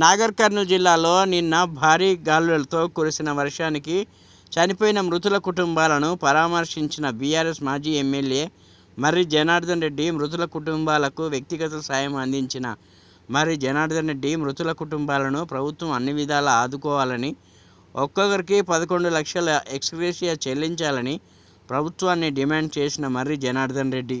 నాగర్ కర్నూలు జిల్లాలో నిన్న భారీ గాలులతో కురిసిన వర్షానికి చనిపోయిన మృతుల కుటుంబాలను పరామర్శించిన బీఆర్ఎస్ మాజీ ఎమ్మెల్యే మర్రి జనార్దన్ రెడ్డి మృతుల కుటుంబాలకు వ్యక్తిగత సాయం అందించిన మర్రి జనార్దన్ రెడ్డి మృతుల కుటుంబాలను ప్రభుత్వం అన్ని విధాలా ఆదుకోవాలని ఒక్కొక్కరికి పదకొండు లక్షల ఎక్స్గ్రేషియా చెల్లించాలని ప్రభుత్వాన్ని డిమాండ్ చేసిన మర్రి జనార్దన్ రెడ్డి.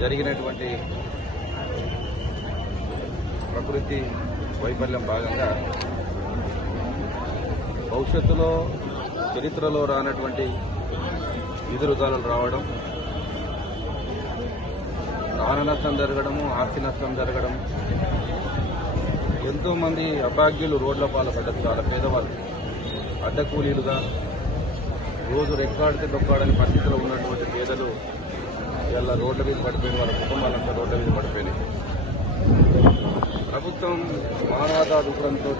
జరిగినటువంటి ప్రకృతి వైఫల్యం భాగంగా భవిష్యత్తులో చరిత్రలో రానటువంటి ఎదురుదాలు రావడం ప్రాణ నష్టం జరగడము ఆస్తి నష్టం జరగడం ఎంతోమంది అభాగ్యులు రోడ్ల పాల్పడ్డారు చాలా పేదవాళ్ళు అడ్డ కూలీలుగా రోజు రెక్కాడితే దొక్కాడని పరిస్థితిలో ఉన్నటువంటి పేదలు ఇలా రోడ్ల మీద పడిపోయిన వాళ్ళ కుటుంబాలంతా రోడ్ల మీద పడిపోయినాయి. ప్రభుత్వం మానవతా దృక్పథంతో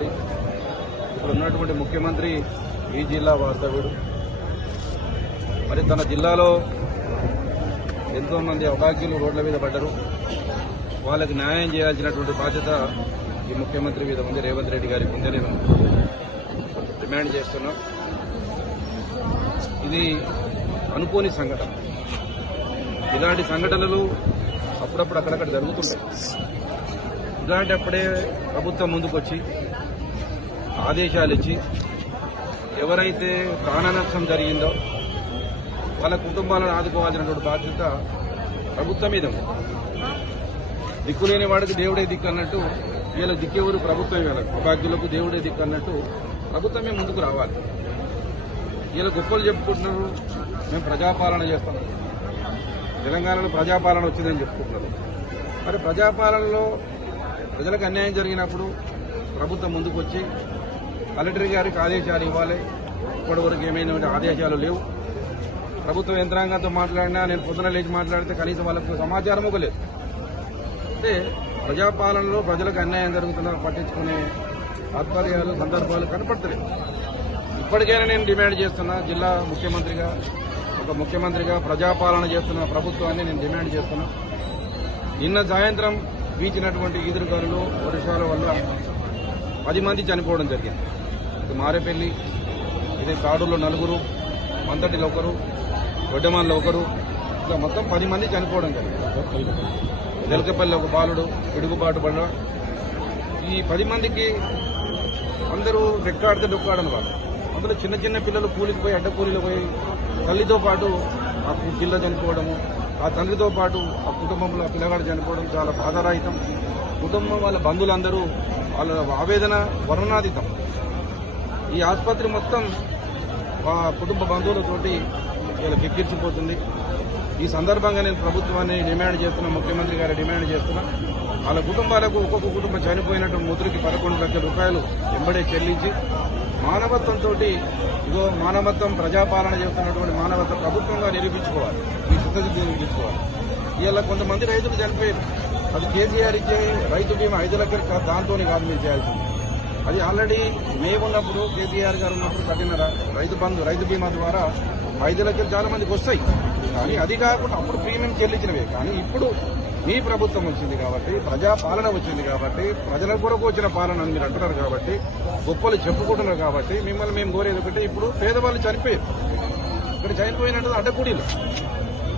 ఇప్పుడు ఉన్నటువంటి ముఖ్యమంత్రి ఈ జిల్లా వాస్తవుడు మరి తన జిల్లాలో ఎంతో మంది అభాగ్యులు రోడ్ల మీద పడ్డరు. వాళ్ళకి న్యాయం చేయాల్సినటువంటి బాధ్యత ఈ ముఖ్యమంత్రి మీద ఉంది. రేవంత్ రెడ్డి గారికి ఉందని నేను డిమాండ్ చేస్తున్నాం. ఇది అనుకోని సంఘటన. ఇలాంటి సంఘటనలు అప్పుడప్పుడు అక్కడక్కడ జరుగుతుంటాయి. ఇలాంటప్పుడే ప్రభుత్వం ముందుకొచ్చి ఆదేశాలు ఇచ్చి ఎవరైతే ప్రాణనష్టం జరిగిందో వాళ్ళ కుటుంబాలను ఆదుకోవాల్సినటువంటి బాధ్యత ప్రభుత్వం మీద దిక్కులేని వాడికి దేవుడే దిక్కు అన్నట్టు వీళ్ళ దిక్కేవరు ప్రభుత్వం వీళ్ళకు అభాగ్యులకు దేవుడే దిక్కు అన్నట్టు ప్రభుత్వమే ముందుకు రావాలి. వీళ్ళ గొప్పలు చెప్పుకుంటున్నారు మేము ప్రజాపాలన చేస్తాం. తెలంగాణలో ప్రజాపాలన వచ్చిందని చెప్పుకుంటున్నారు. మరి ప్రజాపాలనలో ప్రజలకు అన్యాయం జరిగినప్పుడు ప్రభుత్వం ముందుకు వచ్చి కలెక్టర్ గారికి ఆదేశాలు ఇవ్వాలి. ఇప్పటివరకు ఏమైనా ఆదేశాలు లేవు. ప్రభుత్వ యంత్రాంగంతో మాట్లాడినా నేను పొద్దున లేచి మాట్లాడితే కనీసం వాళ్ళకు సమాచారం ఇవ్వలేదు. అంటే ప్రజాపాలనలో ప్రజలకు అన్యాయం జరుగుతున్నా పట్టించుకునే తాత్పర్యాలు సందర్భాలు కనపడతలేదు ఇప్పటికైనా నేను డిమాండ్ చేస్తున్నా జిల్లా ముఖ్యమంత్రిగా ఒక ముఖ్యమంత్రిగా ప్రజాపాలన చేస్తున్న ప్రభుత్వాన్ని నేను డిమాండ్ చేస్తున్నా. నిన్న సాయంత్రం వీచినటువంటి ఈదురుగాలులు వర్షాల వల్ల పది మంది చనిపోవడం జరిగింది. ఇది మారేపల్లి ఇది తాడులో నలుగురు మంతటిలో ఒకరు గొడ్డమాన్లో ఒకరు ఇట్లా మొత్తం పది మంది చనిపోవడం జరిగింది. జలకపల్లి ఒక బాలుడు పిడుగుబాటు పడ ఈ పది మందికి అందరూ రెక్కాడితే డొక్కాడని వాళ్ళు. అందులో చిన్న చిన్న పిల్లలు కూలికి పోయి అడ్డ కూలీలు పోయి తల్లితో పాటు ఆ పిల్ల చనిపోవడము ఆ తండ్రితో పాటు ఆ కుటుంబంలో ఆ పిల్లగాడు చనిపోవడం చాలా బాధారహితం. కుటుంబం వాళ్ళ బంధువులందరూ వాళ్ళ ఆవేదన వర్ణనాతీతం. ఈ ఆసుపత్రి మొత్తం ఆ కుటుంబ బంధువులతోటి ఇలా కిక్కిర్చిపోతుంది ఈ సందర్భంగా నేను ప్రభుత్వాన్ని డిమాండ్ చేస్తున్నా ముఖ్యమంత్రి గారు డిమాండ్ చేస్తున్నా. వాళ్ళ కుటుంబాలకు ఒక్కొక్క కుటుంబం చనిపోయినట్టు ముద్రకి పదకొండు లక్షల రూపాయలు వెంబడే చెల్లించి మానవత్వంతో ఇగో మానవత్వం ప్రజాపాలన చేస్తున్నటువంటి మానవత్వ ప్రభుత్వంగా నిరూపించుకోవాలి. ఈ చిత్తశుద్ధి నిరూపించుకోవాలి. ఇలా కొంతమంది రైతులు చనిపోయారు. అది కేసీఆర్ ఇచ్చే రైతు బీమా ఐదు లక్షలు కాదు దాంతోనే కాదు మీరు చేయాల్సింది. అది ఆల్రెడీ మేము ఉన్నప్పుడు కేసీఆర్ గారు ఉన్నప్పుడు కట్టిన రైతు బంధు రైతు బీమా ద్వారా ఐదు లక్షలు చాలా మందికి వస్తాయి. కానీ అది కాకుండా అప్పుడు ప్రీమియం చెల్లించినవే. కానీ ఇప్పుడు మీ ప్రభుత్వం వచ్చింది కాబట్టి ప్రజా పాలన వచ్చింది కాబట్టి ప్రజల కొరకు వచ్చిన పాలన అని మీరు అంటున్నారు కాబట్టి గొప్పలు చెప్పుకుంటున్నారు కాబట్టి మిమ్మల్ని మేము కోరేది ఒకటి ఇప్పుడు పేదవాళ్ళు చనిపోయారు. ఇక్కడ చనిపోయినట్టు అడ్డకూడీలు.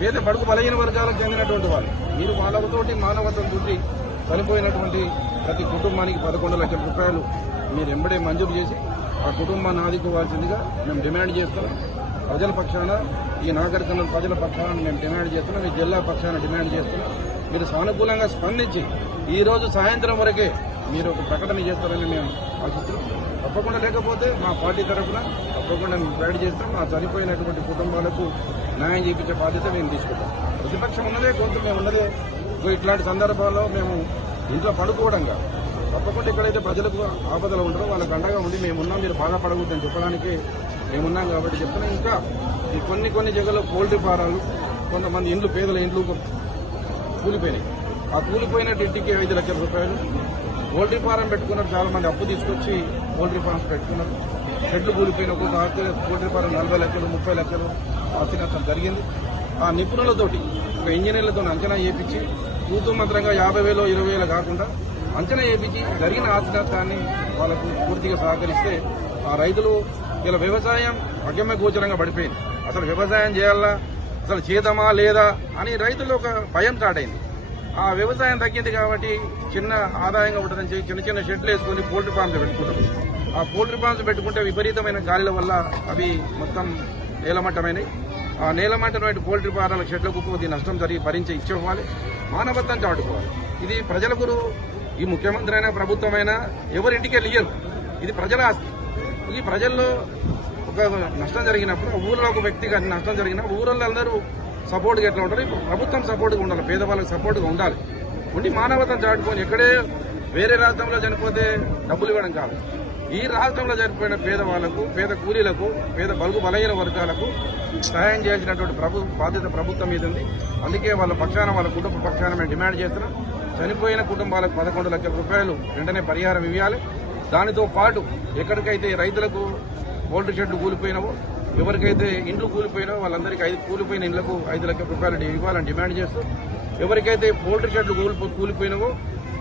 పేద బడుగు బలహీన వర్గాలకు చెందినటువంటి వాళ్ళు. మీరు వాళ్ళతోటి చూసి చనిపోయినటువంటి ప్రతి కుటుంబానికి పదకొండు లక్షల రూపాయలు మీరు ఎంబడే మంజూరు చేసి ఆ కుటుంబాన్ని ఆదుకోవాల్సిందిగా మేము డిమాండ్ చేస్తున్నాం. ప్రజల పక్షాన ఈ నాగరికంలో ప్రజల పక్షాన మేము డిమాండ్ చేస్తున్నాం ఈ జిల్లా పక్షాన డిమాండ్ చేస్తున్నాం. మీరు సానుకూలంగా స్పందించి ఈ రోజు సాయంత్రం వరకే మీరు ఒక ప్రకటన చేస్తారని మేము ఆశిస్తున్నాం తప్పకుండా లేకపోతే మా పార్టీ తరఫున తప్పకుండా మేము గైడ్ చేస్తాం. ఆ చనిపోయినటువంటి కుటుంబాలకు న్యాయం చేయించే బాధ్యత మేము తీసుకుంటాం. ప్రతిపక్షం ఉన్నదే కొంత మేము ఉన్నదే. సో ఇట్లాంటి సందర్భాల్లో మేము ఇంట్లో పడుకోవడంగా తప్పకుండా ఎక్కడైతే ప్రజలకు ఆపదలు ఉంటారో వాళ్ళకి అండగా ఉండి మేమున్నాం మీరు బాధపడకూడదని చెప్పడానికి మేమున్నాం కాబట్టి చెప్తున్నాం ఇంకా ఈ కొన్ని కొన్ని జగల్లో పోల్ట్రీ ఫారాలు కొంతమంది ఇండ్లు పేదల ఇండ్లు కూలిపోయినాయి. ఆ కూలిపోయిన ఇంటికి ఐదు లక్షల రూపాయలు. పోల్ట్రీ ఫారం పెట్టుకున్నారు చాలా మంది అప్పు తీసుకొచ్చి పోల్ట్రీ ఫార్మ్స్ పెట్టుకున్నారు. షెడ్లు కూలిపోయిన ఒక్కొక్క ఆస్తి పోల్ట్రీ ఫారం నలభై లక్షలు ముప్పై లక్షలు ఆస్తి నష్టం జరిగింది. ఆ నిపుణులతోటి ఒక ఇంజనీర్లతో అంచనా చేపించి కూతురు మంత్రంగా యాభై వేలు ఇరవై వేలు కాకుండా అంచనా చేపించి జరిగిన ఆస్తి నష్టాన్ని వాళ్ళకు పూర్తిగా సహకరిస్తే రైతులు ఇలా వ్యవసాయం అగమ్య గోచరంగా పడిపోయింది. అసలు వ్యవసాయం చేయాలా? అసలు చేద్దామా లేదా అని రైతులు ఒక భయం స్టార్ట్ అయింది. ఆ వ్యవసాయం తగ్గింది కాబట్టి చిన్న ఆదాయంగా ఉంటుందని చెప్పి చిన్న చిన్న షెడ్లు వేసుకొని పోల్ట్రీ ఫార్మ్స్ పెట్టుకుంటాం. ఆ పోల్ట్రీ ఫార్మ్స్ పెట్టుకుంటే విపరీతమైన గాలిల వల్ల అవి మొత్తం నేలమట్టమైనవి ఆ నేలమట్టమైన పోల్ట్రీ ఫారాల షెడ్ల కుప్పది నష్టం జరిగి భరించి ఇచ్చేవ్వాలి మానవత్వం చాటుకోవాలి. ఇది ప్రజలకు ఈ ముఖ్యమంత్రి అయినా ప్రభుత్వమైనా ఎవరింటికే లియరు ఇది ప్రజల ఆస్తి. ఈ ప్రజల్లో ఒక నష్టం జరిగినప్పుడు ఊళ్ళో ఒక వ్యక్తికి నష్టం జరిగినా ఊళ్ళో అందరూ సపోర్ట్గా ఎట్లా ఉంటారు? ఇప్పుడు ప్రభుత్వం సపోర్ట్గా ఉండాలి పేదవాళ్ళకి సపోర్ట్గా ఉండాలి. ఉండి మానవతను చాటుకొని ఎక్కడే వేరే రాష్ట్రంలో చనిపోతే డబ్బులు ఇవ్వడం కాదు. ఈ రాష్ట్రంలో చనిపోయిన పేదవాళ్ళకు పేద కూలీలకు పేద బలుగు బలహీన వర్గాలకు సహాయం చేయాల్సినటువంటి ప్రభు బాధ్యత ప్రభుత్వం మీద ఉంది. అందుకే వాళ్ళ పక్షాన వాళ్ళ కుటుంబ పక్షాన మేము డిమాండ్ చేస్తున్నాం. చనిపోయిన కుటుంబాలకు పదకొండు లక్షల రూపాయలు వెంటనే పరిహారం ఇవ్వాలి. దానితో పాటు ఎక్కడికైతే రైతులకు పోల్ట్రీ షెడ్లు కూలిపోయినావో ఎవరికైతే ఇండ్లు కూలిపోయినావో వాళ్ళందరికీ ఐదు కూలిపోయిన ఇండ్లకు ఐదు లక్షల రూపాయలు ఇవ్వాలని డిమాండ్ చేస్తూ ఎవరికైతే పోల్ట్రీ షెడ్లు కూలిపో కూలిపోయినావో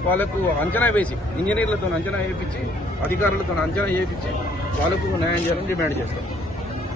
వాళ్ళకు అంచనా వేసి ఇంజనీర్లతో అంచనా వేయించి అధికారులతో అంచనా వేయించి వాళ్ళకు న్యాయం చేయాలని డిమాండ్ చేస్తారు